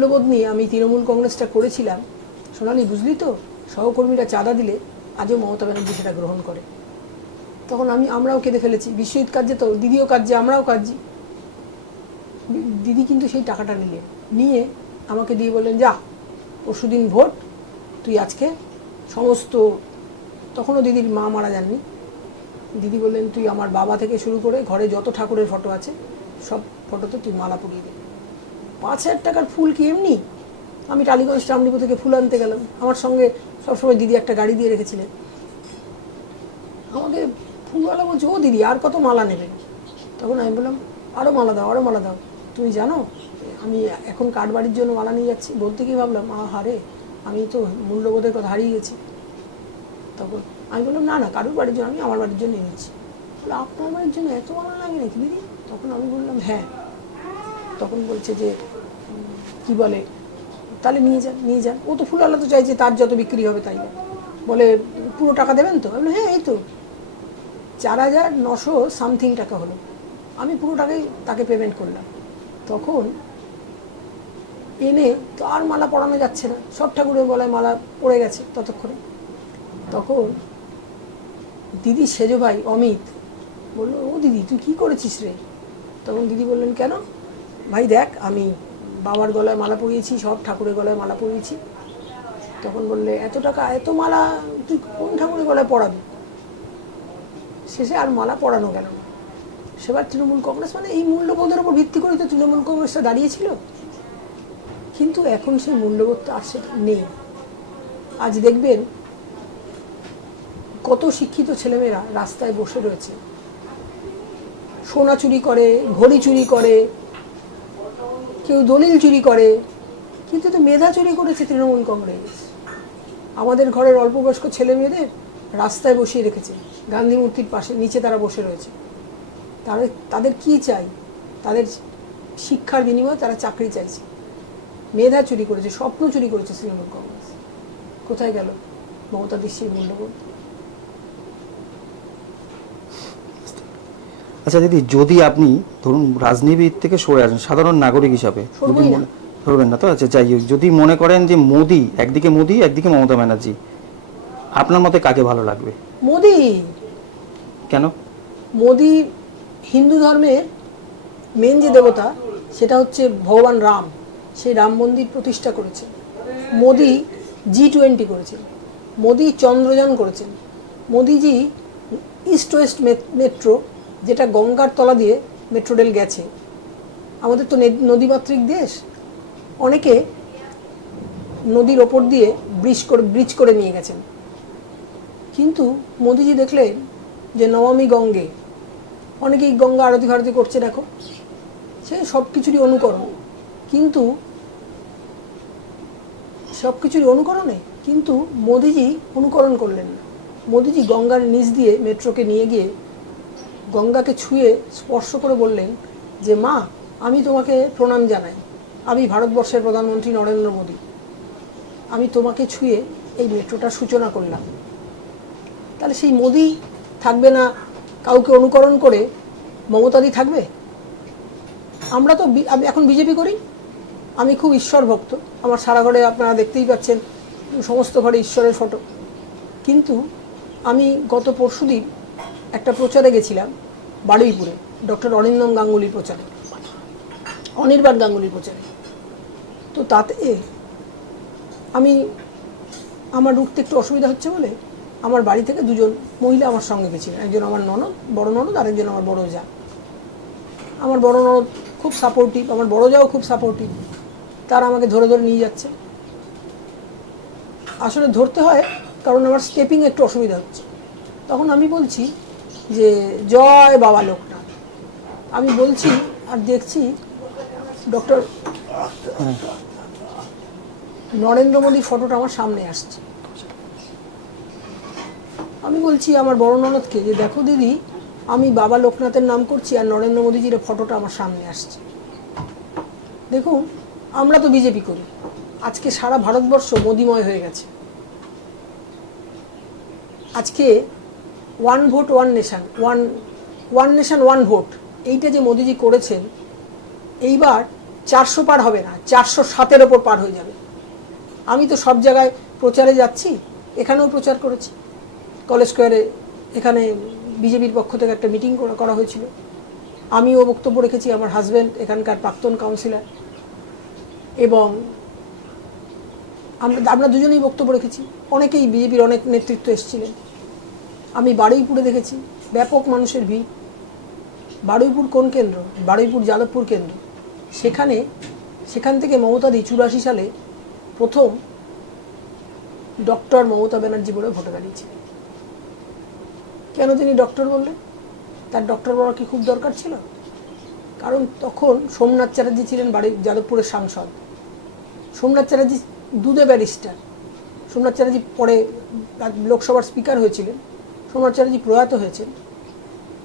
মূল্যবোধ নিয়ে আমি তৃণমূল কংগ্রেসটা করেছিলাম, সোনালি বুঝলি তো, সহকর্মীরা চাঁদা দিলে আজও মমতা ব্যানার্জি সেটা গ্রহণ করে। তখন আমরাও কেঁদে ফেলেছি, বিশ্বজিৎ কার্যে তো, দিদিও কার্যে, আমরাও কার্যি। দিদি কিন্তু সেই টাকাটা নিয়ে আমাকে দিয়ে বললেন, যা পরশুদিন ভোট, তুই আজকে সমস্ত, তখনও দিদির মা মারা যাননি, দিদি বললেন তুই আমার বাবা থেকে শুরু করে ঘরে যত ঠাকুরের ফটো আছে সব ফটোতে তুই মালা পরিয়ে দে। 5,000 টাকার ফুল কি এমনি? আমি টালিগঞ্জ টামলিপো থেকে ফুল আনতে গেলাম, আমার সঙ্গে সবসময় দিদি একটা গাড়ি দিয়ে রেখেছিলেন। আমাকে ফুলওয়ালা বলছে, ও দিদি আর কত মালা নেবেন? তখন আমি বললাম, আরও মালা দাও, আরও মালা দাও। তুমি জানো আমি এখন কাঠ বাড়ির জন্য মালা নিয়ে যাচ্ছি। বলতে কি ভাবলাম, হারে আমি তো মূল্যবোধের কথা হারিয়ে গেছি। তখন আমি বললাম, না না, কারোর বাড়ির জন্য, আমি আমার বাড়ির জন্য নিচ্ছি। বলে, আপনার বাড়ির জন্য এত মালা লাগে নাকি দিদি? তখন আমি বললাম, হ্যাঁ। তখন বলছে যে কি বলে, তাহলে নিয়ে যান। ও তো ফুলওয়ালা তো চাইছে তার যত বিক্রি হবে তাই। বলে পুরো টাকা দেবেন তো? আমি বললাম, হ্যাঁ, এই তো 4,900 সামথিং টাকা হলো। আমি পুরো টাকাই তাকে পেমেন্ট করলাম। তখন এনে তো আর মালা পরানো যাচ্ছে না, সব ঠাকুরের গলায় মালা পড়ে গেছে ততক্ষণে। তখন দিদি সেজো ভাই অমিত বললো, ও দিদি তুই কী করেছিস রে? তখন দিদি বললেন, কেন ভাই? দেখ আমি বাবার গলায় মালা পরিয়েছি, সব ঠাকুরের গলায় মালা পরিয়েছি। তখন বললে, এত টাকা, এত মালা তুই কোন ঠাকুরের গলায় পরাবি? শেষে আর মালা পরানো গেল না। সেবার তৃণমূল কংগ্রেস, মানে এই মূল্যবোধের উপর ভিত্তি করে তো তৃণমূল কংগ্রেসটা দাঁড়িয়েছিল। কিন্তু এখন সেই মূল্যবোধটা আর সেটা নেই। আজ দেখবেন কত শিক্ষিত ছেলেমেয়েরা রাস্তায় বসে রয়েছে, সোনা চুরি করে, ঘড়ি চুরি করে, কেউ দলিল চুরি করে, কিন্তু তো মেধা চুরি করেছে তৃণমূল কংগ্রেস। আমাদের ঘরের অল্প বয়স্ক ছেলে মেয়েদের রাস্তায় বসিয়ে রেখেছে, গান্ধী মূর্তির পাশে, নিচে তারা বসে রয়েছে। তাদের কি চাই? তাদের শিক্ষার বিনিময়ে তারা চাকরি চাইছে। মেধা চুরি করেছে, স্বপ্ন চুরি করেছে তৃণমূল কংগ্রেস। কোথায় গেল মমতা দিদির মূল্যবোধ? আচ্ছা দিদি, যদি আপনি ধরুন রাজনীতির থেকে সরে আসেন সাধারণ নাগরিক হিসাবে, ধরবেন না তো? আচ্ছা যাই হোক, যদি মনে করেন যে মোদি একদিকে মমতা ব্যানার্জি, আপনার মতে কাকে ভালো লাগবে? মোদি। কেন? মোদি হিন্দু ধর্মের মেন যে দেবতা সেটা হচ্ছে ভগবান রাম, সেই রাম মন্দির প্রতিষ্ঠা করেছে। মোদি G20 করেছেন, মোদি চন্দ্রযান করেছেন, মোদিজি ইস্ট ওয়েস্ট মেট্রো, যেটা গঙ্গার তলা দিয়ে মেট্রো রেল গেছে। আমাদের তো নদীমাতৃক দেশ, অনেকে নদীর ওপর দিয়ে ব্রিজ করে নিয়ে গেছেন। কিন্তু মোদিজি দেখলেন যে নমামি গঙ্গে, অনেকেই গঙ্গা আরতি ফারতি করছে, দেখো সে সব কিছুরই অনুকরণ, কিন্তু সব কিছুরই অনুকরণে কিন্তু মোদিজি অনুকরণ করলেন না। মোদিজি গঙ্গার নিচ দিয়ে মেট্রোকে নিয়ে গিয়ে গঙ্গাকে ছুঁয়ে স্পর্শ করে বললেন যে, মা আমি তোমাকে প্রণাম জানাই, আমি ভারতবর্ষের প্রধানমন্ত্রী নরেন্দ্র মোদী, আমি তোমাকে ছুঁয়ে এই মেট্রোটার সূচনা করলাম। তাহলে সেই মোদি থাকবে না, কাউকে অনুকরণ করে মমতাদি থাকবে? আমরা তো এখন বিজেপি করি। আমি খুব ঈশ্বর ভক্ত, আমার সারা ঘরে আপনারা দেখতেই পাচ্ছেন, সমস্ত ঘরে ঈশ্বরের ফটো। কিন্তু আমি গত পরশুদিন একটা প্রচারে গেছিলাম বারুইপুরে, ডক্টর অরিন্দম গাঙ্গুলির প্রচারে, অনির্বাণ গাঙ্গুলির প্রচারে। তো তাতে আমার উঠতে একটু অসুবিধা হচ্ছে বলে আমার বাড়ি থেকে দুজন মহিলা আমার সঙ্গে গেছিলেন, একজন আমার ননদ, বড় ননদ, আরেকজন আমার বড় যা। আমার বড় ননদ খুব সাপোর্টিভ, আমার বড় যাও খুব সাপোর্টিভ, তারা আমাকে ধরে ধরে নিয়ে যাচ্ছে। আসলে ধরতে হয় কারণ আমার স্টেপিং একটু অসুবিধা হচ্ছে। তখন আমি বলছি যে জয় বাবা লোকনাথ, আমি বলছি আর দেখছি ডক্টর নরেন্দ্র মোদীর ফটোটা আমার সামনে আসছে। আমি বলছি আমার বড় ননদকে যে দেখো দিদি, আমি বাবা লোকনাথের নাম করছি আর নরেন্দ্র মোদীজির ফটোটা আমার সামনে আসছে। দেখুন, আমরা তো বিজেপি করি, আজকে সারা ভারতবর্ষ মোদিময় হয়ে গেছে। আজকে one vote one nation, one nation one vote, এইটা যে মোদিজি করেছেন, এইবার 400 পার হবে না, 407-এর ওপর পার হয়ে যাবে। আমি তো সব জায়গায় প্রচারে যাচ্ছি, এখানেও প্রচার করেছি। কলেজ স্কোয়ারে এখানে বিজেপির পক্ষ থেকে একটা মিটিং করা হয়েছিল, আমিও বক্তব্য রেখেছি, আমার হাজব্যান্ড এখানকার প্রাক্তন কাউন্সিলর, এবং আমরা দুজনেই বক্তব্য রেখেছি। অনেকেই বিজেপির অনেক নেতৃত্ব এসেছিলেন। আমি বারুইপুরে দেখেছি ব্যাপক মানুষের ভিড়। বারুইপুর কোন কেন্দ্র? বারুইপুর যাদবপুর কেন্দ্র। সেখান থেকে মমতাদি 84 সালে প্রথম ডক্টর মমতা ব্যানার্জি বলে ভোটে দাঁড়িয়েছিলেন। কেন তিনি ডক্টর বললেন? তার ডক্টর বলা কি খুব দরকার ছিল? কারণ তখন সোমনাথ চ্যাটার্জি ছিলেন যাদবপুরের সাংসদ। সোমনাথ চ্যাটার্জি দুধে ব্যারিস্টার। সোমনাথ চ্যাটার্জি পরে লোকসভার স্পিকার হয়েছিলেন। সোমনাথ চ্যাটার্জি প্রয়াত হয়েছেন।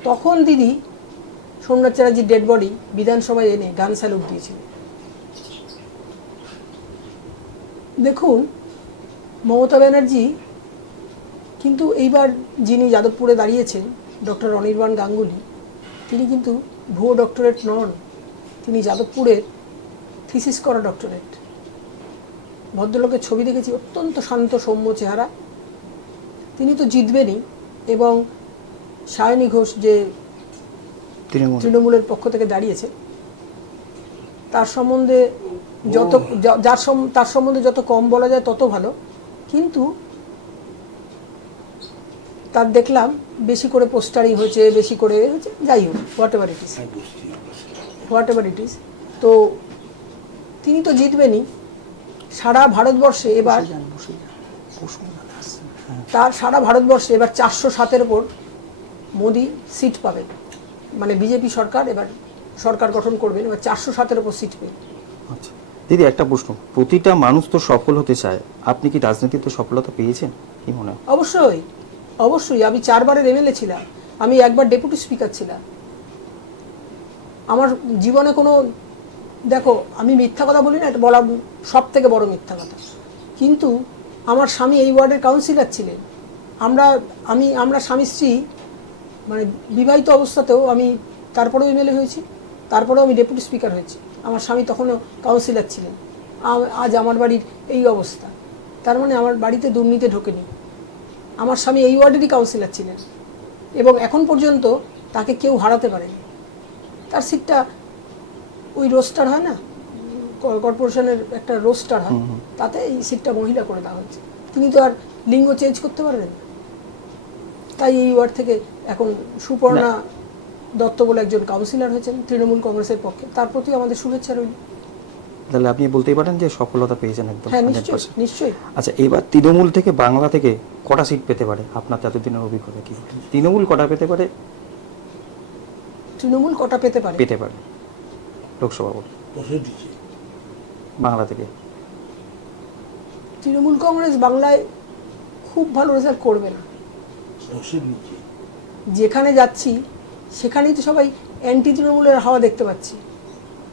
তখন দিদি সোমনাথ চ্যাটার্জির ডেড বডি বিধানসভায় এনে গান স্যালুট দিয়েছিলেন। দেখুন, মমতা ব্যানার্জি কিন্তু এইবার যিনি যাদবপুরে দাঁড়িয়েছেন, ডক্টর অনির্বাণ গাঙ্গুলি, তিনি কিন্তু ভুয়ো ডক্টরেট নন। তিনি যাদবপুরের থিসিস করা ডক্টরেট। ভদ্রলোকের ছবি দেখেছি, অত্যন্ত শান্ত সৌম্য চেহারা। তিনি তো জিতবেনই, এবং সায়নী ঘোষ যে তৃণমূলের পক্ষ থেকে দাঁড়িয়েছে, তার সম্বন্ধে তার সম্বন্ধে যত কম বলা যায় তত ভালো। কিন্তু তার দেখলাম বেশি করে পোস্টারিং হয়েছে, বেশি করে হয়েছে। যাই হোক, হোয়াট এভার ইট ইজ, তো তিনি তো জিতবেনই। সারা ভারতবর্ষে এবার সারা ভারতবর্ষে এবার 407-এর ওপর মোদি সিট পাবেন। মানে বিজেপি সরকার এবার সরকার গঠন করবেন, এবার 407-এর ওপর সিট পেয়ে। আচ্ছা দিদি, একটা প্রশ্ন, প্রতিটা মানুষ তো সফল হতে চায়, আপনি কি রাজনীতিতে সফলতা পেয়েছেন কি মনে হয়? অবশ্যই অবশ্যই। আমি 4 বারের এমএলএ ছিলাম, আমি একবার ডেপুটি স্পিকার ছিলাম। আমার জীবনে কোনো, দেখো আমি মিথ্যা কথা বলি না, এটা বলা সব থেকে বড় মিথ্যা কথা। কিন্তু আমার স্বামী এই ওয়ার্ডের কাউন্সিলর ছিলেন। আমরা স্বামী স্ত্রী, মানে বিবাহিত অবস্থাতেও আমি, তারপরেও এমএলএ হয়েছি, তারপরেও আমি ডেপুটি স্পিকার হয়েছি। আমার স্বামী তখনও কাউন্সিলর ছিলেন। আজ আমার বাড়ির এই অবস্থা, তার মানে আমার বাড়িতে দুর্নীতি ঢোকেনি। আমার স্বামী এই ওয়ার্ডেরই কাউন্সিলর ছিলেন, এবং এখন পর্যন্ত তাকে কেউ হারাতে পারেনি। তার সিটটা ওই রোস্টার হয় না, কর্পোরেশনের একটা রোস্টার হয়, তাতে এই সিটটা মহিলা করে দেওয়া হয়েছে। তিনি তো আর লিঙ্গ চেঞ্জ করতে পারবেন না। তাই এই ওয়ার্ড থেকে এখন সুপর্ণা দত্ত বলে একজন কাউন্সিলর হয়েছেন তৃণমূল কংগ্রেসের পক্ষে। তার প্রতি আমাদের শুভেচ্ছা রইল। তাহলে আপনি বলতেই পারেন যে সফলতা পেয়েছেন একদম। হ্যাঁ, নিশ্চয়ই নিশ্চয়ই। আচ্ছা, এবার তৃণমূল থেকে, বাংলা থেকে কটা সিট পেতে পারে? আপনার এতদিনের অভিজ্ঞতা কি তৃণমূল কটা পেতে পারে? তৃণমূল কটা পেতে পারে লোকসভা ভোট বাংলা থেকে? তৃণমূল কংগ্রেস বাংলায় খুব ভালো রেজাল্ট করবে না। যেখানে যাচ্ছি সেখানেই তো সবাই অ্যান্টি তৃণমূলের হাওয়া দেখতে পাচ্ছি।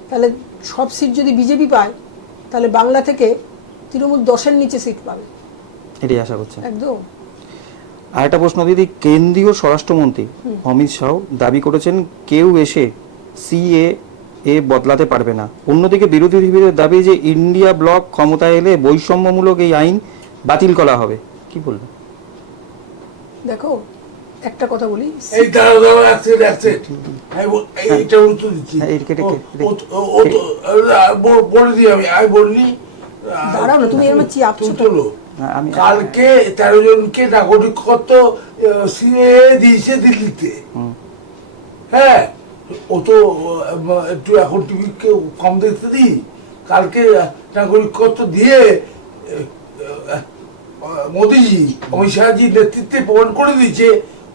তাহলে সব সিট যদি বিজেপি পায়, তাহলে বাংলা থেকে তৃণমূল 10-এর নিচে সিট পাবে, এটাই আশা করছেন? একদম। আর একটা প্রশ্ন দিদি, কেন্দ্রীয় স্বরাষ্ট্রমন্ত্রী অমিত শাহ দাবি করেছেন কেউ এসে সিএএ বদলাতে পারবে না। অন্যদিকে বিরোধী শিবিরের দাবি যে ইন্ডিয়া ব্লক ক্ষমতায় এলে বৈষম্যমূলক এই আইন বাতিল করা হবে। কি বলবেন? দেখো, একটা কথা বলি, এই দাঁড়াও এইটা উত্তর দিচ্ছি। বলে দিই, আমি বলিনি, দাঁড়াও না, তুমি আমার চাপছো তো। কালকে 13 জনকে নাগরিকত্ব সিএএ দিয়েছে দিল্লিতে। হ্যাঁ, ও তো একটু এখন টিভি কম দেখতে দিই। কালকে নাগরিকত্ব দিয়ে মোদিজি, অমিত শাহজির নেতৃত্বে প্রমাণ করে দিয়েছে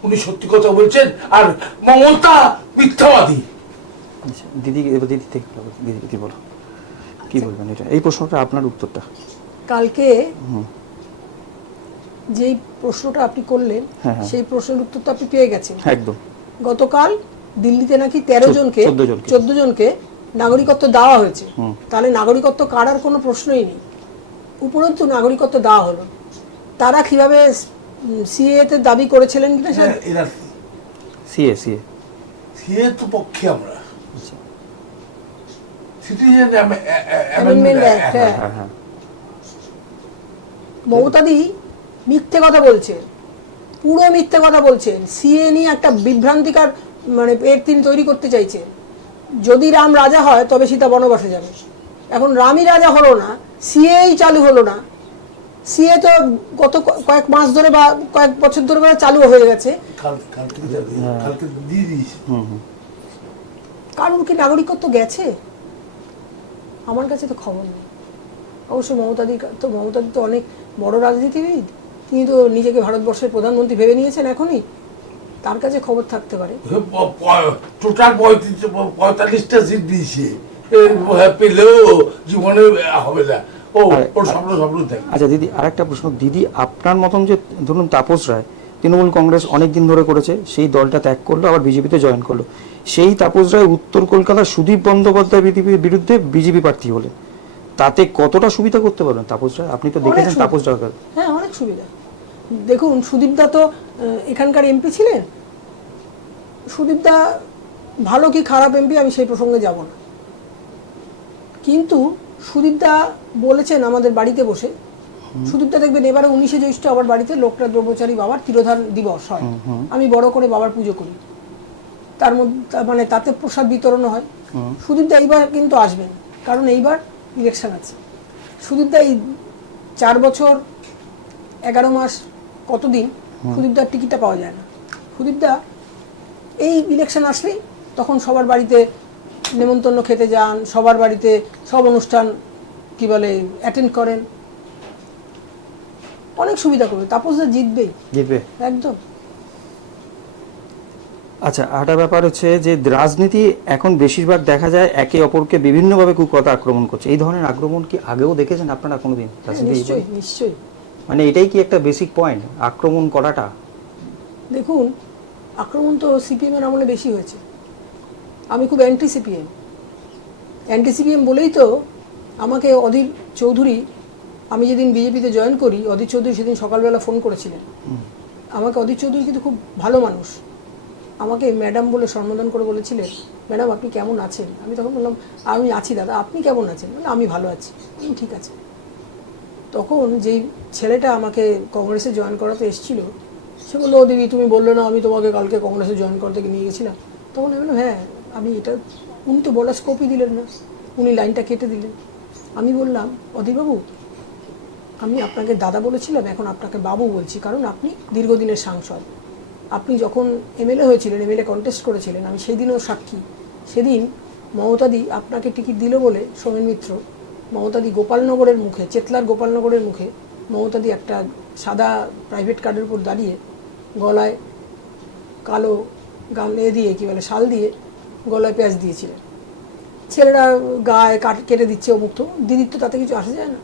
উনি সত্যি কথা বলছেন, আর মমতা মিথ্যাবাদী। দিদি থেকে দিদি বলো, কি বলবেন এটা, এই প্রশ্নটা আপনার উত্তরটা? কালকে যেই প্রশ্নটা আপনি করলেন, সেই প্রশ্নের উত্তর তো আপনি পেয়ে গেছেন। একদম। গতকাল দিল্লিতে নাকি 14 জনকে নাগরিকত্ব দেওয়া হয়েছে। তাহলে নাগরিকত্ব কারার কোনো প্রশ্নই নেই। উপরন্তু নাগরিকত্ব দেওয়া হলো। তারা কিভাবে সিএতে দাবি করেছিলেন কিনা, সিএ তো পক্ষে আমরা, সিটিজেন অ্যামেন্ডমেন্ট অ্যাক্ট, হ্যাঁ। হ্যাঁ হ্যাঁ মমতাদি মিথ্যে কথা বলছেন, পুরো মিথ্যে কথা বলছেন। সিএ নিয়ে একটা বিভ্রান্তিকর মানে এর তিনি তৈরি করতে চাইছেন। যদি রাম রাজা হয় তবে সীতা বনবাসে যাবে। এখন রামই রাজা হলো না, সিএই চালু হলো না। সিএ তো গত কয়েক মাস ধরে বা কয়েক বছর ধরে চালু হয়ে গেছে। কালকে দিয়ে দিয়েছি। কারণ কি নাগরিকত্ব গেছে? আমার কাছে তো খবর নেই। অবশ্য মমতাদি তো অনেক বড় রাজনীতিবিদ, তিনি তো নিজেকে ভারতবর্ষের প্রধানমন্ত্রী ভেবে নিয়েছেন এখনই, তার কাছে খবর থাকতে পারে। টোটাল 45টা সিট দিয়েছে, পেলেও জীবনে হবে না। ওর স্বপ্ন থাকে। আচ্ছা দিদি, আরেকটা প্রশ্ন দিদি, আপনার মতন যে ধরুন তাপস রায় তৃণমূল কংগ্রেস অনেক দিন ধরে করেছে, সেই দলটা ত্যাগ করলো, আবার বিজেপিতে জয়েন করলো। সেই তাপস রায় উত্তর কলকাতার সুদীপ বন্দ্যোপাধ্যায় বিরুদ্ধে বিজেপি প্রার্থী হলেন, তাতে কতটা সুবিধা করতে পারবেন তাপস রায়? আপনি তো দেখেছেন তাপস রায়। হ্যাঁ, অনেক সুবিধা। দেখুন, সুদীপদা তো এখানকার এমপি ছিলেন। সুদীপদা ভালো কি খারাপ এমপি আমি সেই প্রসঙ্গে যাব না, কিন্তু সুদীপদা বলেছেন আমাদের বাড়িতে বসে, সুদীপদা দেখবেন এবারে 19শে জ্যৈষ্ঠ আবার বাড়িতে লোকনাথ ব্রহ্মচারী বাবার তিরোধান দিবস হয়, আমি বড় করে বাবার পুজো করি, তার মধ্যে মানে তাতে প্রসাদ বিতরণ হয়। সুদীপদা এইবার কিন্তু আসবেন, কারণ এইবার ইলেকশন আছে। সুদীপদা এই 4 বছর 11 মাস কতদিন সুদীপদার টিকিটটা পাওয়া যায় না। সুদীপদা এই ইলেকশন আসলেই তখন সবার বাড়িতে নেমন্তন্ন খেতে যান, সবার বাড়িতে সব অনুষ্ঠান কি বলে অ্যাটেন্ড করেন, অনেক সুবিধা করবে। তাপসদা জিতবে একদম। আচ্ছা, আরেকটা ব্যাপার হচ্ছে যে রাজনীতি এখন বেশিরভাগ দেখা যায় একে অপরকে বিভিন্নভাবে কুকথা আক্রমণ করছে। এই ধরনের আক্রমণ কি আগেও দেখেছেন আপনারা কোনোদিন? নিশ্চয়ই নিশ্চয়ই। মানে এটাই কি একটা বেসিক পয়েন্ট, আক্রমণ করাটা? দেখুন, আক্রমণ তো সিপিএম এর আমলে বেশি হয়েছে। আমি খুব অ্যান্টি সিপিএম বলেই তো আমাকে অধীর চৌধুরী, আমি যেদিন বিজেপিতে জয়েন করি, অধীর চৌধুরী সেদিন সকালবেলা ফোন করেছিলেন আমাকে। অধীর চৌধুরী কিন্তু খুব ভালো মানুষ, আমাকে ম্যাডাম বলে সম্বোধন করে বলেছিলেন, ম্যাডাম আপনি কেমন আছেন? আমি তখন বললাম, আমি আছি দাদা, আপনি কেমন আছেন? বলে আমি ভালো আছি। ঠিক আছে। তখন যেই ছেলেটা আমাকে কংগ্রেসে জয়েন করাতে এসেছিল, সে বললো, ও দিদি তুমি বললে না আমি তোমাকে কালকে কংগ্রেসে জয়েন করতে নিয়ে গেছিলাম। তখন আমি বললাম, হ্যাঁ আমি এটা, উনি তো বলার স্কোপই দিলেন না, উনি লাইনটা কেটে দিলেন। আমি বললাম, অধীরবাবু আমি আপনাকে দাদা বলেছিলাম, এখন আপনাকে বাবু বলছি, কারণ আপনি দীর্ঘদিনের সাংসদ। আপনি যখন এমএলএ হয়েছিলেন, এমএলএ কন্টেস্ট করেছিলেন, আমি সেদিনও সাক্ষী। সেদিন মমতাদি আপনাকে টিকিট দিল বলে সোমেন মিত্র, মমতাদি গোপালনগরের মুখে, চেতলার গোপালনগরের মুখে মমতাদি একটা সাদা প্রাইভেট কারের উপর দাঁড়িয়ে গলায় কালো গামলে দিয়ে কি বলে শাল দিয়ে গলায় পেঁয়াজ দিয়েছিলেন। ছেলেরা গায়ে কেটে দিচ্ছে অমুক, তো দিদির তো তাতে কিছু আসা যায় না।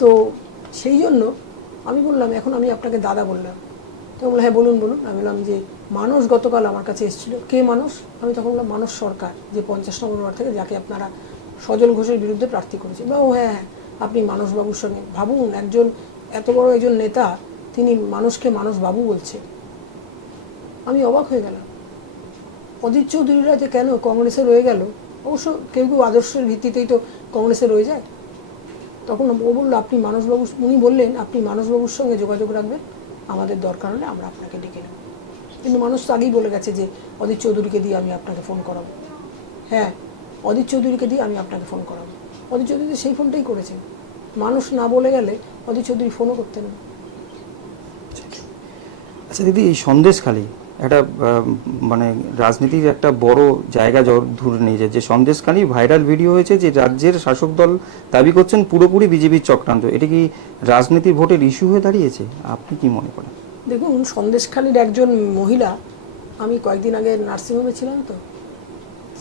তো সেই জন্য আমি বললাম, এখন আমি আপনাকে দাদা বললাম। তো বললাম, হ্যাঁ বলুন বলুন। আমি বললাম যে মানস গতকাল আমার কাছে এসেছিল। কে মানস? আমি তখন বললাম, মানস সরকার, যে 50 নম্বর ওয়ার্ড থেকে, যাকে আপনারা সজল ঘোষের বিরুদ্ধে প্রার্থী করেছেন। ও হ্যাঁ, আপনি মানসবাবুর সঙ্গে, ভাবুন একজন এত বড় একজন নেতা, তিনি মানুষকে মানসবাবু বলছে। আমি অবাক হয়ে গেলাম। অধীর চৌধুরীরা যে কেন কংগ্রেসে রয়ে গেল, অবশ্য কেউ কেউ আদর্শের ভিত্তিতেই তো কংগ্রেসে রয়ে যায়। তখন ও বললো, আপনি মানসবাবু, উনি বললেন আপনি মানসবাবুর সঙ্গে যোগাযোগ রাখবেন, আমাদের দরকার হলে আমরা আপনাকে ডেকে নেব। কিন্তু মানুষ তো আগেই বলে গেছে যে অধীর চৌধুরীকে দিয়ে আমি আপনাকে ফোন করাবো। হ্যাঁ, অধীর চৌধুরীকে দিয়ে আমি আপনাকে ফোন করাবো। অধীর চৌধুরী সেই ফোনটাই করেছেন। মানুষ না বলে গেলে অধীর চৌধুরী ফোনও করতেন না। আচ্ছা দিদি, এই সন্দেশখালী একটা মানে রাজনীতির একটা বড় জায়গা ধরে নিয়েছে, যে সন্দেশখালী ভাইরাল ভিডিও হয়েছে, যে রাজ্যের শাসক দল দাবি করছেন পুরোপুরি বিজেপির চক্রান্ত। এটা কি রাজনীতির ভোটের ইস্যু হয়ে দাঁড়িয়েছে? আপনি কি মনে করেন? দেখুন, সন্দেশখালীর একজন মহিলা, আমি কয়েকদিন আগে নার্সিংহোমে ছিলাম, তো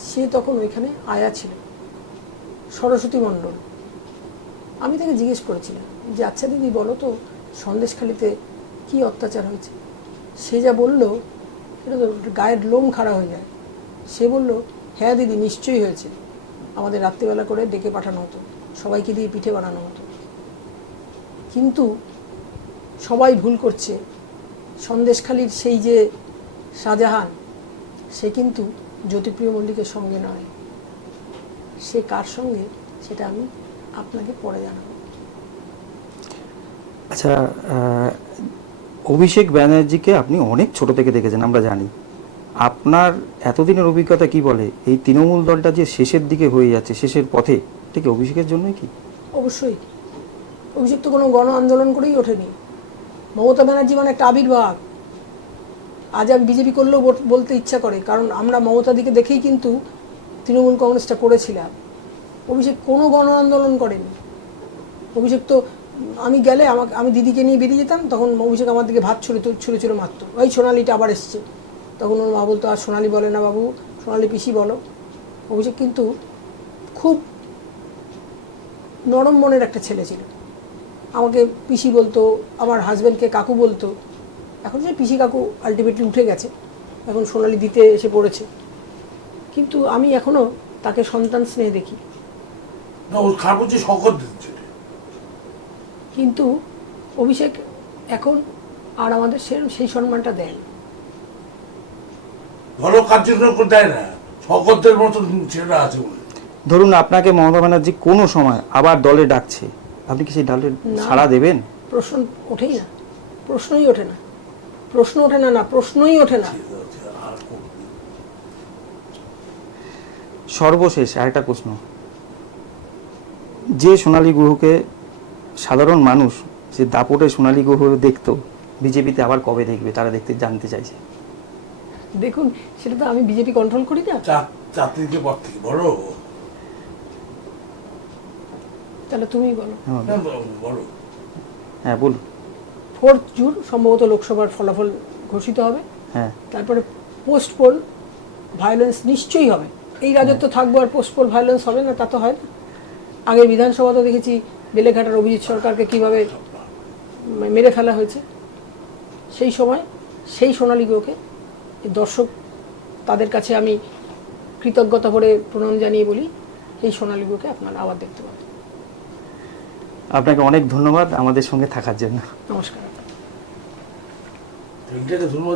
সে তখন ওইখানে আয়া ছিল, সরস্বতী মণ্ডল। আমি তাকে জিজ্ঞেস করেছিলাম যে আচ্ছা দিদি বলো তো সন্দেশখালীতে কি অত্যাচার হয়েছে। সে যা বললো, এটা তো গায়ের লোম খাড়া হয়ে যায়। সে বলল, হ্যাঁ দিদি নিশ্চয়ই হয়েছে, আমাদের রাত্রিবেলা করে ডেকে পাঠানো হতো, সবাইকে দিয়ে পিঠে বানানো হতো। কিন্তু সবাই ভুল করছে, সন্দেশখালীর সেই যে শাহজাহান, সে কিন্তু জ্যোতিপ্রিয় মল্লিকের সঙ্গে নয়, সে কার সঙ্গে সেটা আমি আপনাকে পরে জানাবো। আচ্ছা, অভিষেক ব্যানার্জিকে আপনি অনেক ছোট থেকে দেখেছেন, আমরা জানি। আপনার এতদিনের অভিজ্ঞতা কি বলে এই তৃণমূল দলটা যে শেষের দিকে হয়ে যাচ্ছে, শেষের পথে, ঠিক অভিষেকের জন্যই কি? অবশ্যই। অভিষেক তো কোনো গণ আন্দোলন করেই ওঠেনি। মমতা ব্যানার্জি মানে একটা আবির্ভাব। আজ আমি বিজেপি করলেও বলতে ইচ্ছা করে, কারণ আমরা মমতা দিকে দেখেই কিন্তু তৃণমূল কংগ্রেসটা করেছিলাম। অভিষেক কোনো গণ আন্দোলন করেনি। অভিষেক তো আমি গেলে আমি দিদিকে নিয়ে বেরিয়ে যেতাম, তখন অভিষেক আমার দিকে ভাত ছুঁড়ে মারতো, ওই সোনালিটা আবার এসছে। তখন ওর মা বলতো, আর সোনালি বলে না বাবু, সোনালি পিসি বলো। অভিষেক কিন্তু খুব নরম মনের একটা ছেলে ছিল। আমাকে পিসি বলতো, আমার হাজব্যান্ডকে কাকু বলতো। এখন যে পিসি কাকু আলটিমেটলি উঠে গেছে, এখন সোনালি দিতে এসে পড়েছে, কিন্তু আমি এখনও তাকে সন্তান স্নেহ দেখি। না, ওর খারাপ হচ্ছে শঙ্কর দিচ্ছে। কিন্তু অভিষেক এখন আর আমাদের সেই সম্মানটা দেন। ভালো কাজের করে দেয় না, শঙ্করদের মতন ছেলেরা আছে বলে। ধরুন আপনাকে মমতা ব্যানার্জি কোনো সময় আবার দলে ডাকছে, আপনি কি সেই দলের না। সাড়া দেবেন? প্রশ্ন ওঠেই না, প্রশ্নই ওঠে না, প্রশ্ন ওঠে না, না প্রশ্নই ওঠে না। আর করবে। সর্বশেষ আরেকটা প্রশ্ন, যে সোনালী গুহকে সাধারণ মানুষ যে দাপটে সোনালী গুহ দেখতো, বিজেপিতে আবার কবে দেখবে তারা জানতে চাইছে। দেখুন, সেটা তো আমি বিজেপি কন্ট্রোল করি না। 4 তারিখে পর থেকে বড় তাহলে তুমিই বলো। বড়। হ্যাঁ বলুন। 4 জুন সম্ভবত লোকসভার ফলাফল ঘোষিত হবে। হ্যাঁ, তারপরে পোস্ট পোল ভায়োলেন্স নিশ্চয়ই হবে। এই রাজত্ব থাকবো আর পোস্ট পোল ভায়োলেন্স হবে না, তা তো হয় না। আগে বিধানসভা তো দেখেছি বেলেঘাটার অভিজিৎ সরকারকে কিভাবে মেরে ফেলা হয়েছে। সেই সময় সেই সোনালী গুহকে দর্শক, তাদের কাছে আমি কৃতজ্ঞতা ভরে প্রণাম জানিয়ে বলি, এই সোনালী গুহকে আপনারা আবার দেখতে পাবেন। আপনাকে অনেক ধন্যবাদ আমাদের সঙ্গে থাকার জন্য। নমস্কার। এইটাকে ধন্যবাদ।